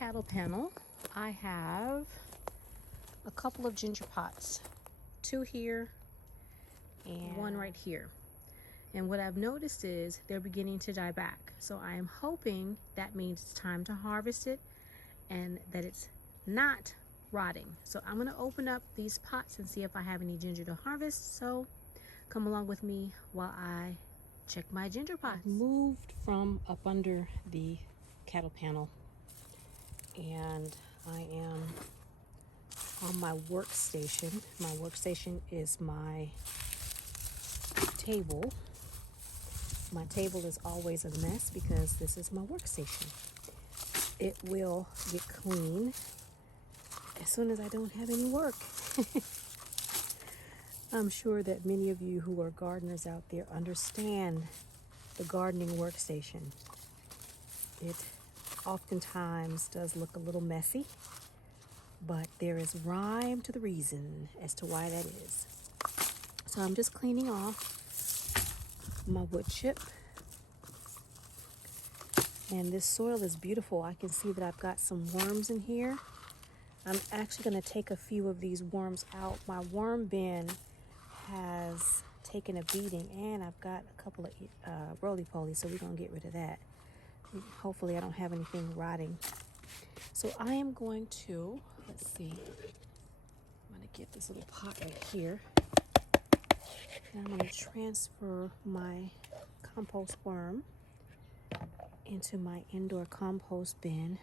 cattle panel, I have a couple of ginger pots, two here and one right here. And what I've noticed is they're beginning to die back. So I am hoping that means it's time to harvest it and that it's not rotting. So I'm gonna open up these pots and see if I have any ginger to harvest. So come along with me while I check my ginger pots. I've moved from up under the cattle panel and I am on my workstation. My workstation is my table. My table is always a mess because this is my workstation. It will get clean as soon as I don't have any work. I'm sure that many of you who are gardeners out there understand the gardening workstation. It oftentimes does look a little messy, but there is rhyme to the reason as to why that is. So I'm just cleaning off my wood chip, and this soil is beautiful. I can see that I've got some worms in here. I'm actually going to take a few of these worms out. My worm bin has taken a beating, and I've got a couple of roly-polies, so we're going to get rid of that. Hopefully I don't have anything rotting. So I am going to, let's see, I'm going to get this little pot right here. And I'm going to transfer my compost worm into my indoor compost bin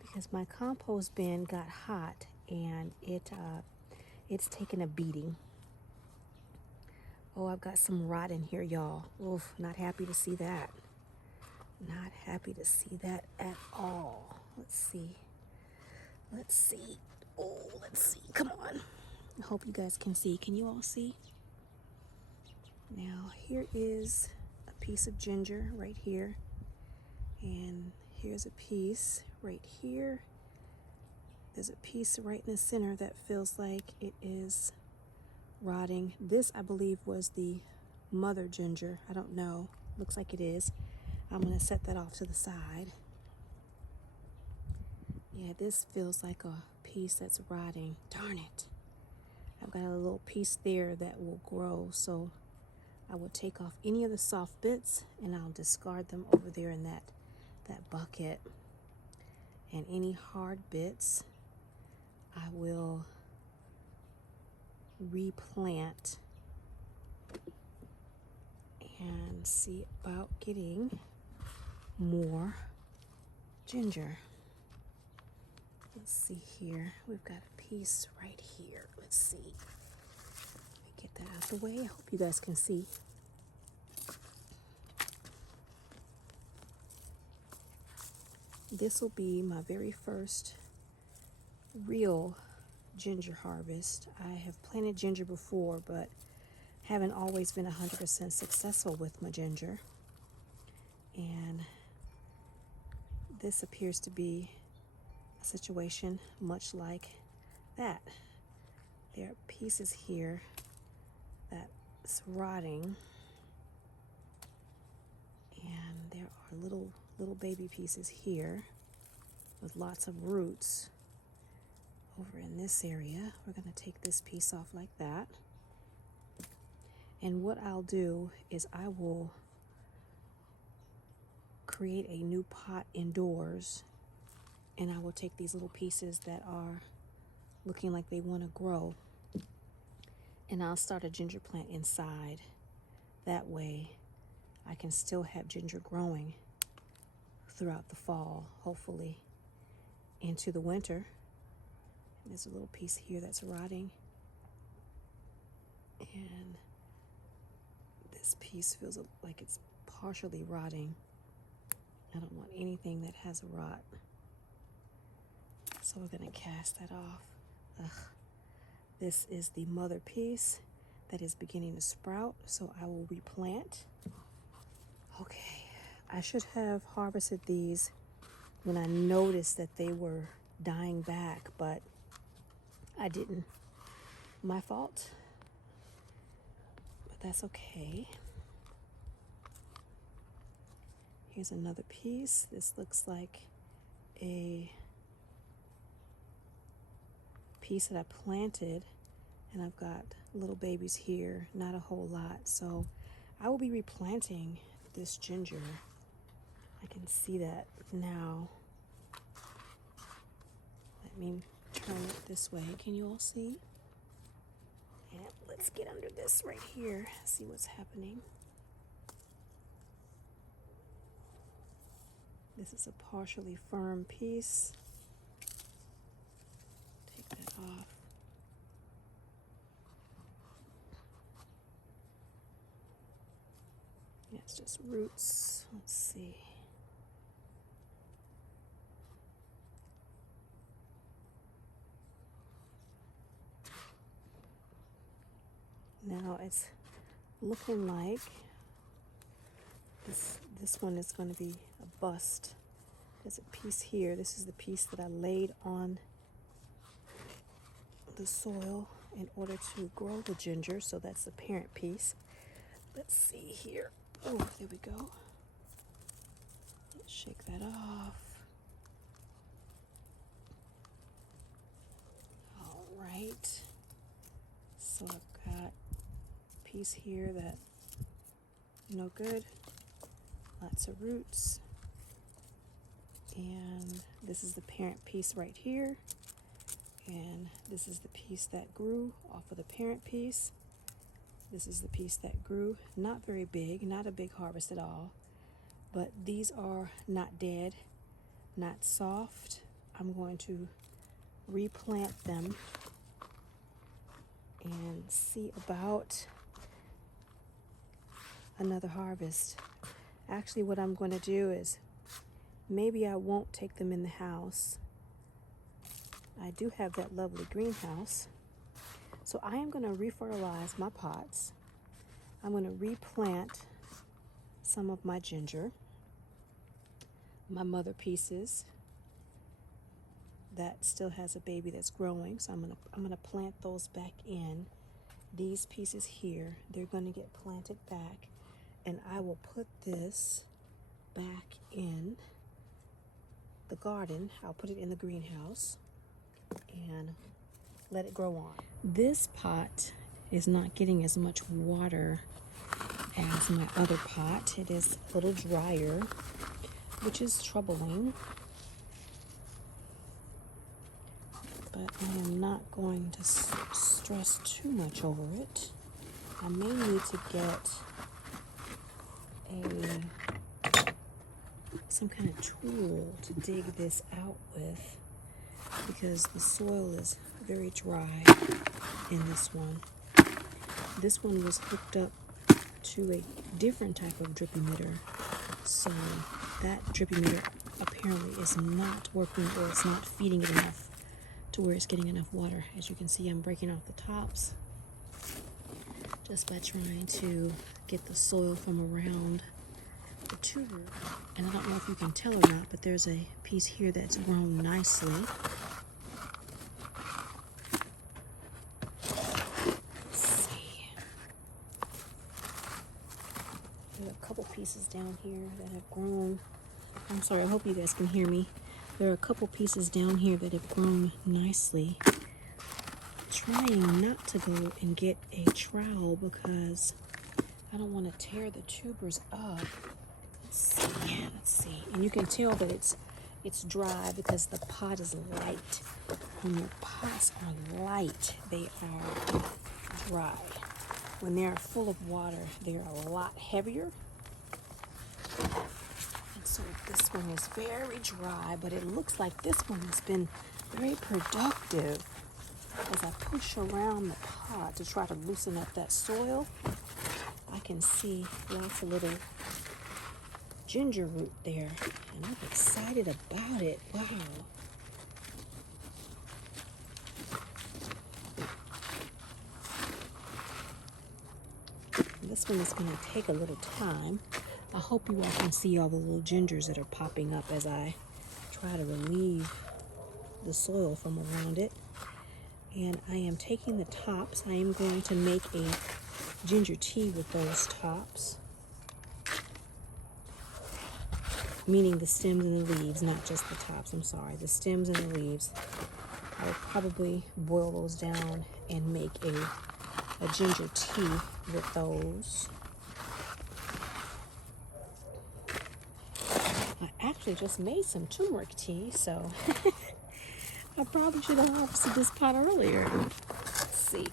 because my compost bin got hot and it's taken a beating. Oh, I've got some rot in here, y'all. Oof, not happy to see that. Not happy to see that at all. Let's see. Let's see. Oh, let's see. Come on. I hope you guys can see. Can you all see? Now, here is a piece of ginger right here. And here's a piece right here. There's a piece right in the center that feels like it is rotting. This, I believe, was the mother ginger. I don't know. Looks like it is. I'm going to set that off to the side. Yeah, this feels like a piece that's rotting. Darn it. I've got a little piece there that will grow, so I will take off any of the soft bits and I'll discard them over there in that bucket. And any hard bits, I will replant and see about getting more ginger. Let's see here. We've got a piece right here. Let's see. Let me get that out of the way. I hope you guys can see. This will be my very first real ginger harvest. I have planted ginger before, but haven't always been 100% successful with my ginger. And this appears to be a situation much like that. There are pieces here that's rotting, and there are little baby pieces here with lots of roots. Over in this area, we're going to take this piece off like that. And what I'll do is I will create a new pot indoors, and I will take these little pieces that are looking like they want to grow, and I'll start a ginger plant inside. That way I can still have ginger growing throughout the fall, hopefully into the winter. And there's a little piece here that's rotting, and this piece feels like it's partially rotting. I don't want anything that has a rot, so we're going to cast that off. Ugh. This is the mother piece that is beginning to sprout, so I will replant. Okay, I should have harvested these when I noticed that they were dying back, but I didn't. My fault, but that's okay. Here's another piece. This looks like a piece that I planted, and I've got little babies here, not a whole lot. So I will be replanting this ginger. I can see that now. Let me turn it this way. Can you all see? And let's get under this right here, see what's happening. This is a partially firm piece. Take that off. Yeah, it's just roots. Let's see. Now it's looking like this one is going to be a bust. There's a piece here. This is the piece that I laid on the soil in order to grow the ginger. So that's the parent piece. Let's see here. Oh, there we go. Let's shake that off. All right. So I've got a piece here that no good. Lots of roots. And this is the parent piece right here. And this is the piece that grew off of the parent piece. This is the piece that grew. Not very big, not a big harvest at all. But these are not dead, not soft. I'm going to replant them and see about another harvest. Actually, what I'm going to do is maybe I won't take them in the house. I do have that lovely greenhouse. So I am going to refertilize my pots. I'm going to replant some of my ginger, my mother pieces that still has a baby that's growing. So I'm going to plant those back in. These pieces here, they're going to get planted back, and I will put this back in the garden. I'll put it in the greenhouse and let it grow on. This pot is not getting as much water as my other pot. It is a little drier, which is troubling. But I am not going to stress too much over it. I may need to get some kind of tool to dig this out with, because the soil is very dry in this one. This one was hooked up to a different type of drip emitter, so that drip emitter apparently is not working, or it's not feeding it enough to where it's getting enough water. As you can see, I'm breaking off the tops just by trying to get the soil from around the tuber. And I don't know if you can tell or not, but there's a piece here that's grown nicely. Let's see. There are a couple pieces down here that have grown. I'm sorry, I hope you guys can hear me. There are a couple pieces down here that have grown nicely. Trying not to go and get a trowel because I don't want to tear the tubers up. Let's see. And you can tell that it's dry because the pot is light. When your pots are light, they are dry. When they're full of water, they're a lot heavier. And so this one is very dry, but it looks like this one has been very productive. As I push around the pot to try to loosen up that soil, I can see lots of little ginger root there, and I'm excited about it. Wow. This one is going to take a little time. I hope you all can see all the little gingers that are popping up as I try to relieve the soil from around it. And I am taking the tops. I am going to make a ginger tea with those tops. Meaning the stems and the leaves, not just the tops. I'm sorry, the stems and the leaves. I will probably boil those down and make a ginger tea with those. I actually just made some turmeric tea, so I probably should have harvested this pot earlier. Let's see.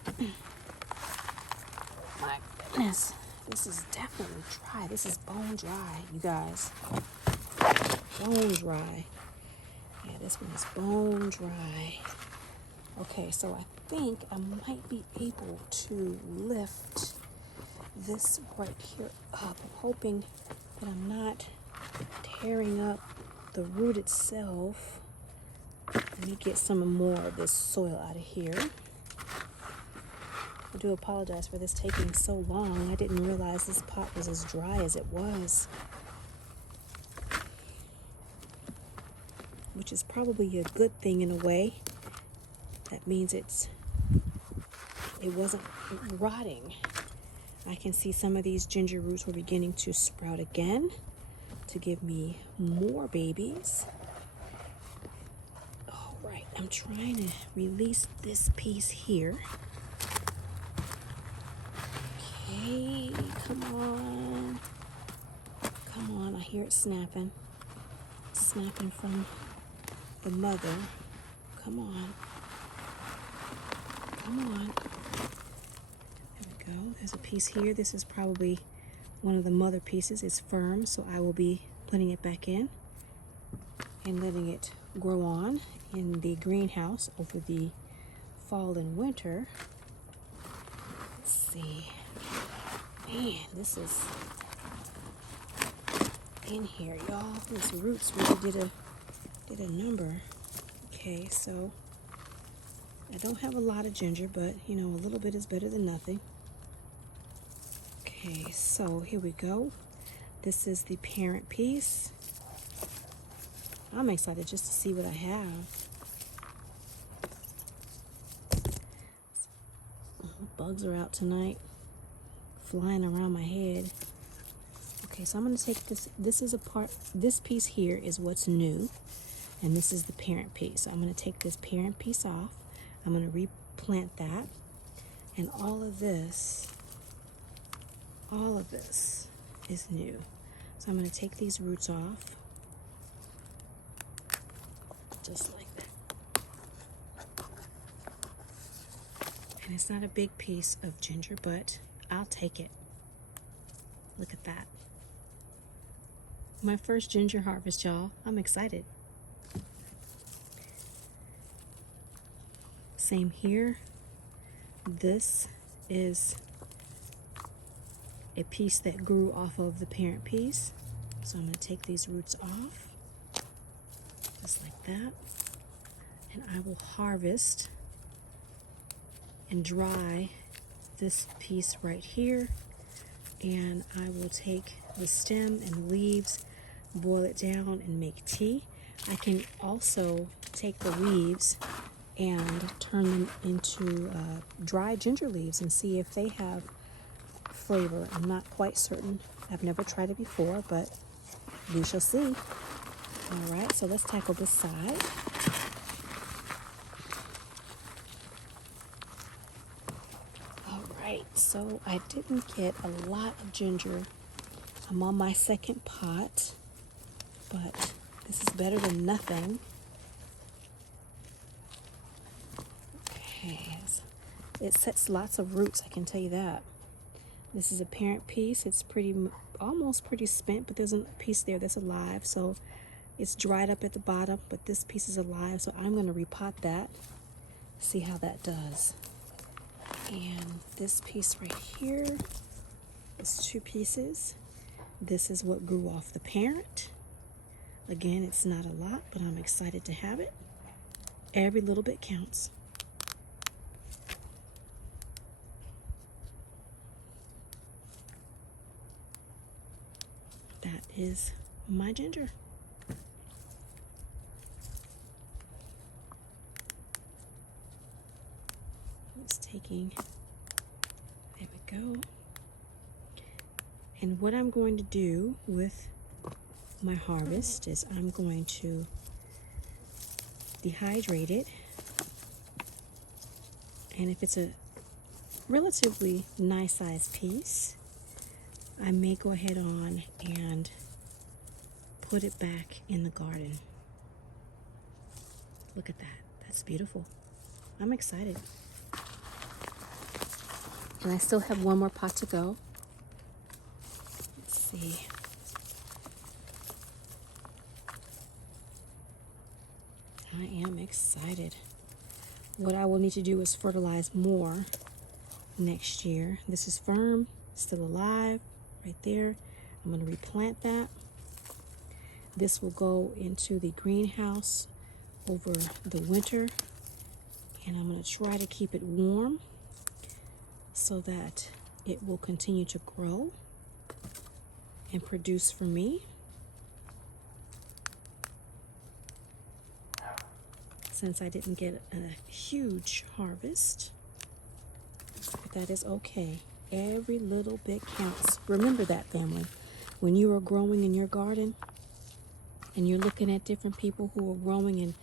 My goodness, this is definitely dry. This is bone dry, you guys. Bone dry. Yeah, this one is bone dry. Okay, so I think I might be able to lift this right here up. I'm hoping that I'm not tearing up the root itself. Let me get some more of this soil out of here. I do apologize for this taking so long. I didn't realize this pot was as dry as it was, which is probably a good thing in a way. That means it wasn't rotting. I can see some of these ginger roots were beginning to sprout again to give me more babies. All right, I'm trying to release this piece here. Okay, come on. Come on, I hear it snapping. Snapping from the mother. Come on. Come on. There we go. There's a piece here. This is probably one of the mother pieces. It's firm, so I will be putting it back in and letting it grow on in the greenhouse over the fall and winter. Let's see. Man, this is in here, y'all. These roots really did a number. Okay, so I don't have a lot of ginger, but you know, a little bit is better than nothing. Okay, so here we go. This is the parent piece. I'm excited just to see what I have. Bugs are out tonight, flying around my head. Okay, so I'm going to take this. This piece here is what's new, and this is the parent piece. So I'm going to take this parent piece off. I'm going to replant that, and all of this is new. So I'm going to take these roots off, just like that. And it's not a big piece of ginger, but I'll take it. Look at that. My first ginger harvest, y'all. I'm excited. Same here. This is a piece that grew off of the parent piece. So I'm going to take these roots off, just like that. And I will harvest and dry this piece right here. And I will take the stem and leaves, boil it down, and make tea. I can also take the leaves and turn them into dried ginger leaves and see if they have flavor. I'm not quite certain. I've never tried it before, but we shall see. All right, so let's tackle this side. All right, so I didn't get a lot of ginger. I'm on my second pot, but this is better than nothing. Okay, it sets lots of roots, I can tell you that. This is a parent piece. It's almost pretty spent, but there's a piece there that's alive, so it's dried up at the bottom, but this piece is alive, so I'm going to repot that, see how that does. And this piece right here is 2 pieces. This is what grew off the parent. Again, it's not a lot, but I'm excited to have it. Every little bit counts. That is my ginger. It's taking, there we go. And what I'm going to do with my harvest is I'm going to dehydrate it And if it's a relatively nice sized piece, I may go ahead on and put it back in the garden. Look at that. That's beautiful. I'm excited. And I still have one more pot to go. Let's see. I am excited. What I will need to do is fertilize more next year. This is firm, still alive, right there. I'm going to replant that. This will go into the greenhouse over the winter, and I'm going to try to keep it warm so that it will continue to grow and produce for me. Since I didn't get a huge harvest, but that is okay. Every little bit counts. Remember that, family. When you are growing in your garden and you're looking at different people who are growing in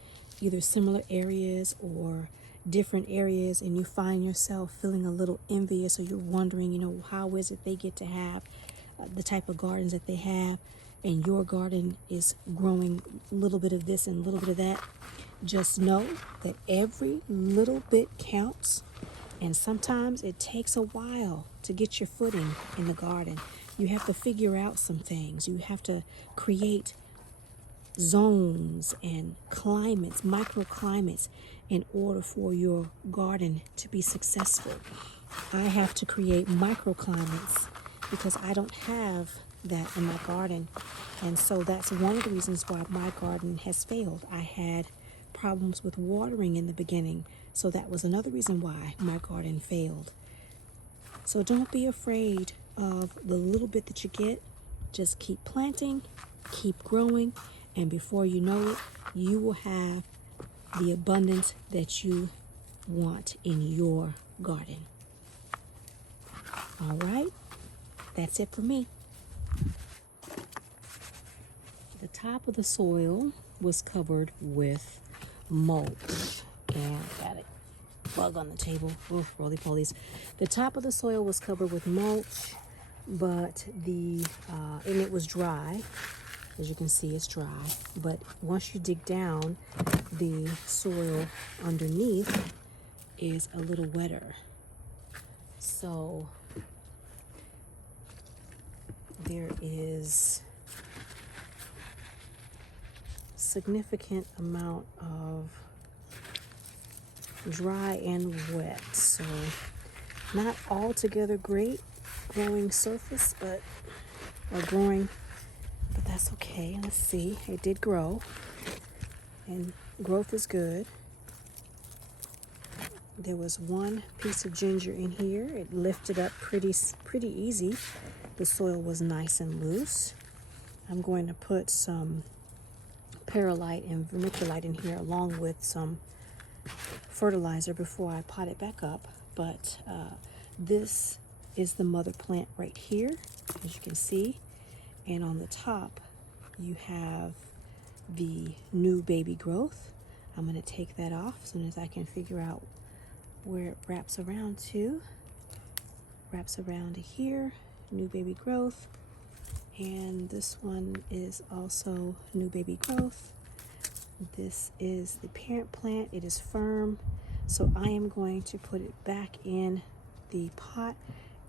either similar areas or different areas, and you find yourself feeling a little envious, or you're wondering, how is it they get to have the type of gardens that they have, and your garden is growing a little bit of this and a little bit of that. Just know that every little bit counts, and sometimes it takes a while to get your footing in the garden. You have to figure out some things. You have to create zones and climates, microclimates, in order for your garden to be successful. I have to create microclimates because I don't have that in my garden, and so that's one of the reasons why my garden has failed. I had problems with watering in the beginning, so that was another reason why my garden failed. So don't be afraid of the little bit that you get. Just keep planting, keep growing, and before you know it, you will have the abundance that you want in your garden. All right, that's it for me. The top of the soil was covered with mulch, and got a bug on the table. Oh, roly polies. The top of the soil was covered with mulch, but and it was dry. As you can see, it's dry. But once you dig down, the soil underneath is a little wetter. So there is significant amount of dry and wet, so not altogether great growing surface, but that's okay. Let's see, it did grow, and growth is good. There was one piece of ginger in here. It lifted up pretty easy. The soil was nice and loose. I'm going to put some perlite and vermiculite in here along with some fertilizer before I pot it back up. But this is the mother plant right here, as you can see, and on the top you have the new baby growth. I'm going to take that off as soon as I can figure out where it wraps around to. Wraps around to here, new baby growth. And this one is also new baby growth. This is the parent plant. It is firm, so I am going to put it back in the pot.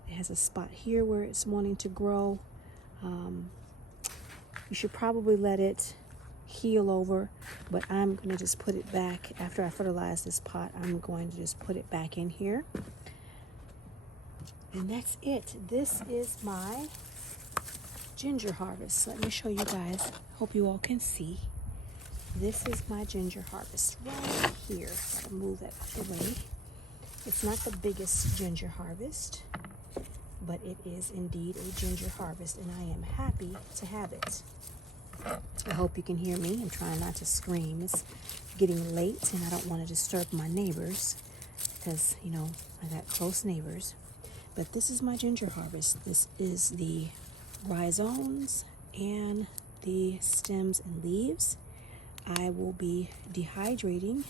It has a spot here where it's wanting to grow. You should probably let it heal over, but I'm going to just put it back after I fertilize this pot. I'm going to just put it back in here, and that's it. This is my ginger harvest. Let me show you guys. Hope you all can see. This is my ginger harvest right here. Gotta move that out of the way. It's not the biggest ginger harvest, but it is indeed a ginger harvest, and I am happy to have it. I hope you can hear me. I'm trying not to scream. It's getting late, and I don't want to disturb my neighbors because, I got close neighbors. But this is my ginger harvest. This is the rhizomes and the stems and leaves. I will be dehydrating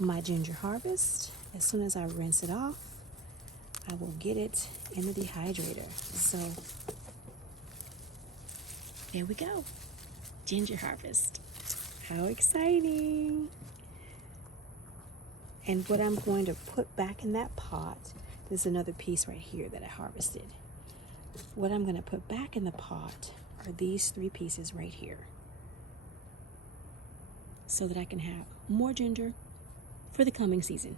my ginger harvest as soon as I rinse it off, I will get it in the dehydrator. So there we go. Ginger harvest. How exciting. And what I'm going to put back in that pot, there's another piece right here that I harvested. What I'm going to put back in the pot are these 3 pieces right here, so that I can have more ginger for the coming season.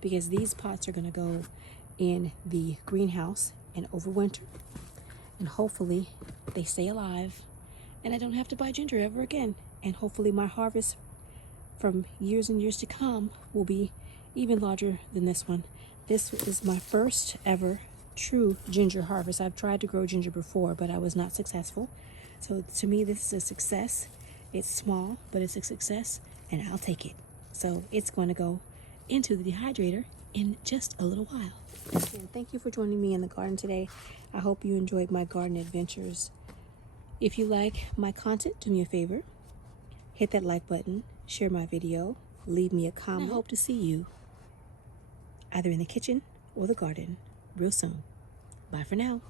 Because these pots are going to go in the greenhouse and overwinter, and hopefully they stay alive and I don't have to buy ginger ever again. And hopefully my harvest from years and years to come will be even larger than this one. This is my first ever true ginger harvest. I've tried to grow ginger before, but I was not successful. So to me, this is a success. It's small, but it's a success, and I'll take it. So it's going to go into the dehydrator in just a little while. And thank you for joining me in the garden today. I hope you enjoyed my garden adventures. If you like my content, do me a favor. Hit that like button, share my video, leave me a comment. And I hope to see you either in the kitchen or the garden real soon. Bye for now.